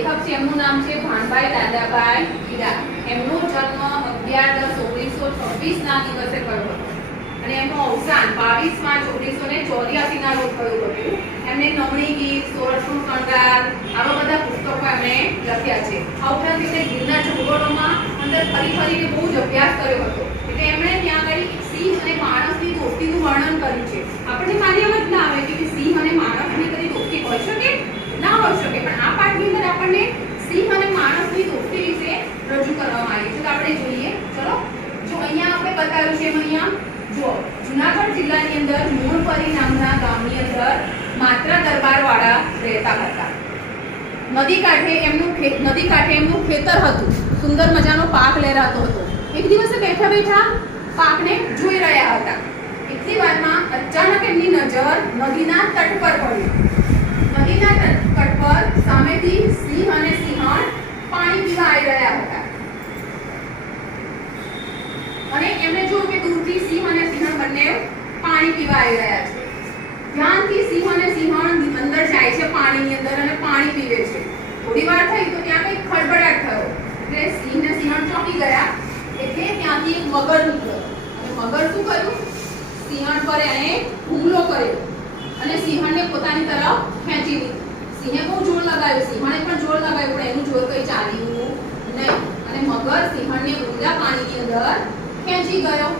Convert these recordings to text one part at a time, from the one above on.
લેખક છે એમનું નામ છે ભાણભાઈ દાદાભાઈ ગીરા. એમનો જન્મ 11/10/1926 ના દિવસે થયો હતો અને એમનું અવસાન 22 માર્ચ 1984 ના રોજ થયું હતું. એમને નમણી ગીત, સોરઠનું શણગાર આવા બધા પુસ્તકો એમણે લખ્યા છે. આ ઉપરાંત એમણે ગીરના જંગલોમાં અંદર ફરીને બહુ જ અભ્યાસ કર્યો હતો. એટલે એમણે ત્યાં આગળ સિંહ અને માણસની દોસ્તીનું વર્ણન કર્યું છે. આપણને માન્યમાં જ ના આવે કે સિંહ અને માણસની કદી દોસ્તી હોઈ શકે, ના હોઈ શકે, પણ આ પાઠની અંદર આપણને સિંહ અને માણસની દોસ્તી વિશે રજૂ કરવામાં આવી છે. તો આપણે જોઈએ. ચલો, જો અહીંયા આપણે બતાવ્યું છે, અહીંયા જો જૂનાગઢ જિલ્લાની અંદર મૂળપરી નામના ગામની અંદર માત્રા દરબારવાળા રહેતા હતા. નદી કાંઠે એમનું ખેતર હતું. સુંદર મજાનો પાક લહેરાતો હતો. એક દિવસે બેઠા પાકને જોઈ રહ્યા હતા. એટલી વારમાં અચાનક એમની નજર નદીના તટ પર પડી. નદીના તટ પર સામેથી સિંહ અને સિંહણ પાણી પીવા આવી રહ્યા હતા અને એમણે જોયું કે દૂરથી સિંહ અને સિંહણ બંને પાણી પીવા આવી રહ્યા છે. ધ્યાનથી સિંહ અને સિંહણ અંદર જાય છે પાણીની અંદર અને પાણી પીવે છે. થોડી વાર થઈ તો ત્યાં કંઈક ખળભળાટ થયો એટલે સિંહ ને સિંહણ ચોંકી ગયા. એટલે ત્યાંથી એક મગર નીકળ્યો અને મગર શું કર્યું? સિંહણ પર એણે હુમલો કર્યો અને સિંહણને પોતાની તરફ ખેંચી લીધું. સિંહે બહુ જોર લગાવ્યું, સિંહણે પણ જોર લગાવ્યું, પણ એનું જોર કંઈ ચાલ્યું નહીં અને મગર સિંહણને ઊંડા પાણીની અંદર ખેંચી ગયો.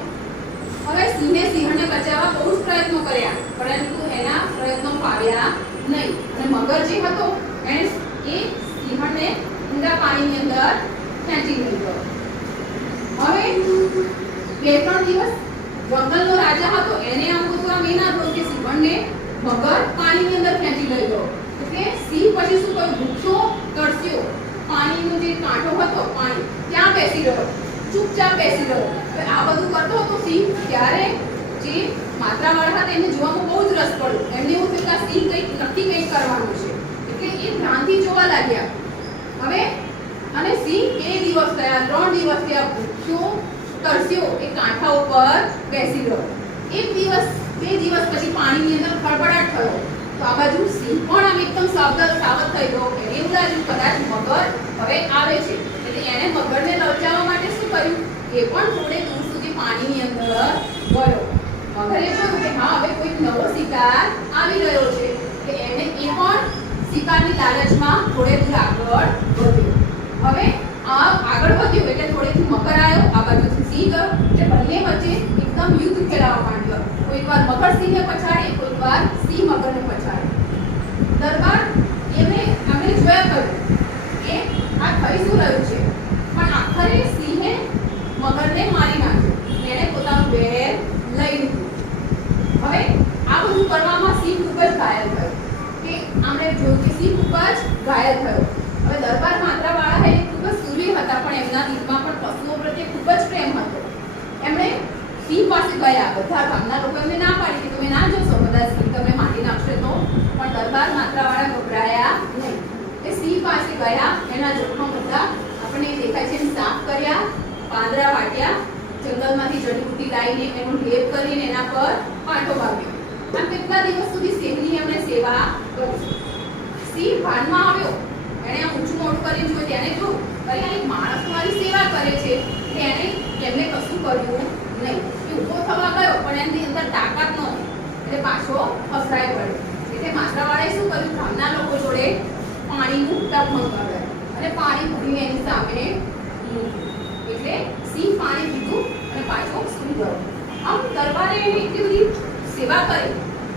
હવે સિંહે સિંહણને બચાવવા બહુ જ પ્રયત્નો કર્યા, પરંતુ એના પ્રયત્નો ફાવ્યા નહીં અને મગર જે હતો એણે એ સિંહણને ઊંડા પાણીની અંદર ખેંચી લીધો. હવે 2-3 દિવસ જંગલનો રાજા હતો, એને આમ બધું આમ ના થયું કે સિંહણને મગર પાણીની અંદર ખેંચી લઈ ગયો. એટલે સિંહ પછી શું કર્યું? ભૂખ્યો તરસ્યો પાણીનો જે કાંઠો હતો પાણી ત્યાં બેસી રહ્યો, ચૂપચાપ બેસી રહ્યો. હવે આ બધું કરતો હતો સિંહ. ત્યારે જે માત્રાવાળા હતા એને જોવામાં બહુ જ રસ પડ્યો. એમને એવું થયું કે આ સિંહ કંઈક કંઈક કરવાનું છે. એટલે એ ધ્યાનથી જોવા લાગ્યા. હવે અને સિંહ 2 દિવસ થયા, 3 દિવસ થયા, ભૂખ્યો તરસ્યો એ કાંઠા ઉપર બેસી રહ્યો. 1 દિવસ 2 દિવસ પછી પાણીની અંદર ખળભળાટ થયો તો આ બાજુ સિંહ પણ આમ એકદમ સાવધ થઈ ગયો. એને એવું લાગ્યું કદાચ મગર હવે આવે છે. એટલે એને મગરને લલચાવવા માટે શું કર્યું? એ પણ થોડે દૂર સુધી પાણીની અંદર ગયો. મગરે જોયું કે હા, હવે કોઈક નવો શિકાર આવી રહ્યો છે. એટલે એને એ પણ શિકારની લાલચમાં થોડે દૂર આગળ વધ્યો. હવે આ આગળ વધ્યો એટલે થોડેથી મગર આવ્યો, આ બાજુથી સિંહ ગયો. એટલે બંને વચ્ચે એકદમ યુદ્ધ ખેલાવા માંડ્યો. કોઈક વાર મગર સિંહને પછાડે, કોઈક વાર સિંહ મગરને પછાડે. દરબાર એમને જોયા કર્યું કે આ થઈ શું રહ્યું છે, પણ આખરે સિંહે મગરને મારી નાખ્યો. એણે પોતાનું વેર લઈ લીધું. હવે આ બધું કરવામાં સિંહ ખૂબ જ ઘાયલ થયો કે આમણે જોયું કે સિંહ ખૂબ જ ઘાયલ થયો. હવે દરબાર માત્રાવાળા એ ખૂબ જ સૂરવીર હતા, પણ એમના દિલમાં પણ પશુઓ પ્રત્યે ખૂબ જ પ્રેમ હતો. એમણે સિંહ પાસે ગયા. બધા ગામના લોકો એમને ના પાડી કે તમે ના જોશો, બધા સિંહ તમને મારી નાખશે તો. પણ દરબાર માત્રાવાળા ગભરાયા નહીં. એ સિંહ પાસે ગયા. એના જોખમ બધા આપણને દેખાય છે એમ સાફ કર્યા, પાંદડા વાટ્યા, જંગલમાંથી જડીબુટ્ટી લાવીને એનો ઢેર કરીને એના પર પાટો બાંધ્યો. આમ કેટલા દિવસ સુધી સિંહની એમણે સેવા કરી. સિંહ ભાનમાં આવ્યો. એણે આ ઊંચું મોઢું કરીને જોયું. તેને જોયું અરે આ એક માણસ મારી સેવા કરે છે. એને એમને કશું કર્યું નહીં. એ ઊભો થવા ગયો પણ એની અંદર તાકાત નહોતી એટલે પાછો ફસરાઈ પડ્યો. એટલે માત્રાવાળાએ શું કર્યું? ગામના લોકો જોડે પાણીનું ટબ મંગાવ્યા અને પાણી ભરીને એની સામે મૂક્યું. એટલે સિંહ પાણી પીધું અને પાછો સૂઈ ગયો. આમ દરબારે એને એટલી બધી સેવા કરી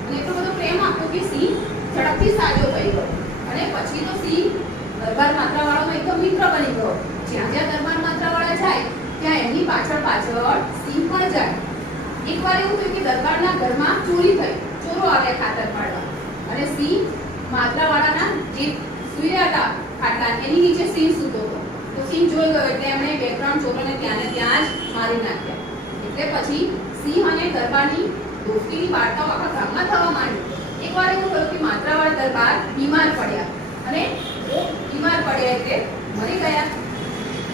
અને એટલો બધો પ્રેમ આપ્યો કે સિંહ ઝડપથી સાજો થઈ ગયો. અને પછી તો સિંહ દરબાર માત્રાવાળાનો એકદમ મિત્ર બની ગયો. જ્યાં જ્યાં દરબાર માત્રાવાળા જાય ત્યાં એમની પાછળ સિંહ પણ જાય. એકવાર એવું થયું કે દરબારના ઘરમાં ચોરી થઈ. ચોરો આવ્યા ખાતર પાડવા અને સિંહ માત્રાવાળાના જે સૂઈ રહ્યા હતા ખાટલા એની નીચે સિંહ સૂતો હતો. તો સિંહ જોઈ ગયો એટલે એમણે 2-3 ચોરોને ત્યાં જ મારી નાખ્યા. એટલે પછી સિંહ અને દરબારની દોસ્તીની વાર્તાઓ આખા ગામમાં થવા માંડી. એકવાર એવું થયું કે માત્રાવાળા દરબાર બીમાર પડ્યા અને બીમાર પડ્યા એટલે મરી ગયા.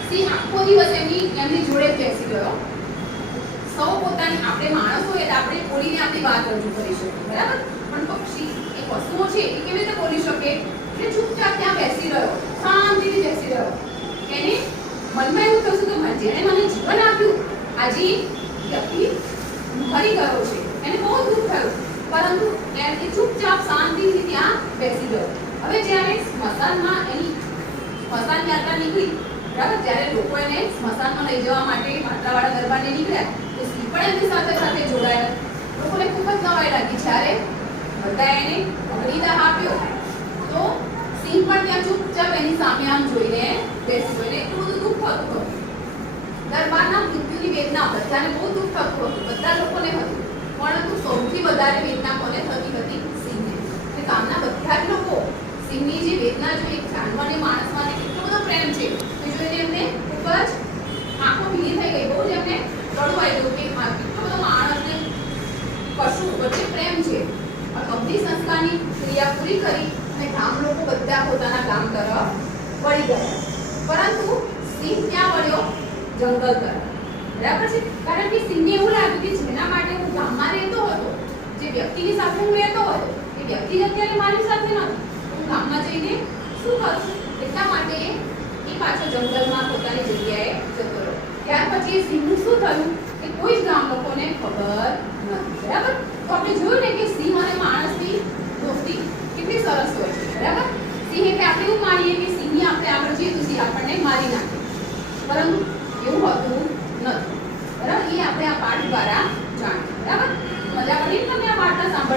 સિંહ આખો દિવસ એમની જોડે બેસી ગયો. સૌ પોતાની આપણે માણસો એટલે આપણે બોલીને આપણી વાત રજૂ કરી શકીએ, બરાબર? પણ પક્ષી એ પશુઓ છે એ કેવી રીતે બોલી શકે? એટલે ચૂપચાપ ત્યાં બેસી રહ્યો, શાંત મનમાં એવું થશે કે જેણે મને જીવન આપ્યું આજે વ્યક્તિ મરી ગયો છે, એને બહુ દુઃખ થયું, પરંતુ એ ચૂપચાપ શાંતિથી ત્યાં બેસી ગયો. હવે જ્યારે સ્મશાનમાં એની સ્મશાન યાત્રા નીકળી, બરાબર, ત્યારે લોકો એને સ્મશાનમાં લઈ જવા માટે માટલાવાળા દરબારને નીકળ્યા તો સિંહ પણ એમની સાથે સાથે જોડાયા. લોકોને ખૂબ જ નવાઈ લાગી. જ્યારે બધા એને બલિદાન આપ્યો તો સિંહ પણ ત્યાં ચૂપચાપ એની સામે આમ જોઈને બેસી ગયો. એને એટલું બધું દુઃખ થતું હતું. દરબારના મૃત્યુની વેદના બધાને બહુ દુઃખ થતું હતું, બધા લોકોને હતું, પરંતુ સૌથી વધારે વેદના કોને થતી હતી? સિંહને. એટલે ગામના બધા જ લોકો સિંહની જે વેદના જોઈ, જાનવરને માણસમાં કેટલો બધો પ્રેમ છે એ જોઈને એમને ખૂબ જ આંખો ભીની થઈ ગઈ. બહુ જ એમને રડવું આવ્યું કે કેટલો બધો માણસને પશુ વચ્ચે પ્રેમ છે. અગ્નિ સંસ્કારની ક્રિયા પૂરી કરી અને ગામ લોકો બધા પોતાના ગામ તરફ વળી ગયા. પરંતુ સિંહ ક્યાં વળ્યો? જંગલ તરફ. બરાબર છે, કારણ કે સિંહને એવું લાગ્યું કે જેના માટે હું ગામમાં રહેતો હતો, જે વ્યક્તિની સાથે હું રહેતો હતો, એ વ્યક્તિ અત્યારે મારી સાથે નથી, હું ગામમાં જઈને શું કરું? એટલા માટે એ પાછો જંગલમાં પોતાની જગ્યાએ જતો રહ્યો. ત્યાર પછી એ સિંહનું શું થયું એ કોઈ જ ગામ લોકોને ખબર નથી. બરાબર, તો આપણે જોયું ને કે સિંહ અને માણસની દોસ્તી કેટલી સરસ હોય છે. બરાબર, સિંહ એટલે આપણે એવું માનીએ કે સિંહની આપણે આગળ જઈએ તો સિંહ આપણને મારી નાખે, પરંતુ એવું હોતું નથી. બરાબર, એ આપણે આ પાઠ દ્વારા જાણીએ. બરાબર, મજા પડી તમને આ વાર્તા સાંભળવા?